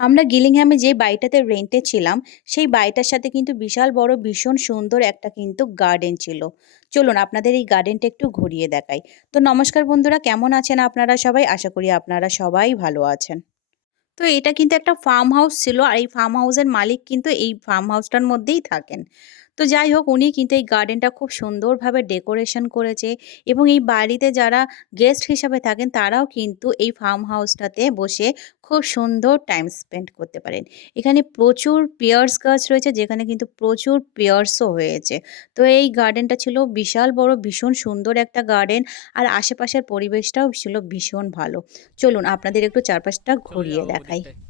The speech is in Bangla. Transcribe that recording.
আমরা গিলিংহামে যে বাড়িটাতে রেন্টে ছিলাম, সেই বাড়িটার সাথে কিন্তু বিশাল বড় ভীষণ সুন্দর একটা কিন্তু গার্ডেন ছিল। চলুন আপনাদের এই গার্ডেনটা একটু ঘুরিয়ে দেখাই। তো নমস্কার বন্ধুরা, কেমন আছেন আপনারা সবাই? আশা করি আপনারা সবাই ভালো আছেন। তো এটা কিন্তু একটা ফার্ম হাউস ছিল। আর এই ফার্ম হাউসের মালিক কিন্তু এই ফার্ম হাউসটার মধ্যেই থাকেন। তো যাই হোক, উনি কিন্তু এই গার্ডেনটা খুব সুন্দরভাবে ডেকোরেশন করেছে এবং এই বাড়িতে যারা গেস্ট হিসাবে থাকেন তারাও কিন্তু এই ফার্ম হাউসটাতে বসে খুব সুন্দর টাইম স্পেন্ড করতে পারেন। এখানে প্রচুর পিয়ার্স গাছ রয়েছে, যেখানে কিন্তু প্রচুর পিয়ার্সও হয়েছে। তো এই গার্ডেনটা ছিল বিশাল বড়, ভীষণ সুন্দর একটা গার্ডেন। আর আশেপাশের পরিবেশটাও ছিল ভীষণ ভালো। চলুন আপনাদের একটু চারপাশটা চলে ঘুরিয়ে যাও দেখাই। ওদিকটায়।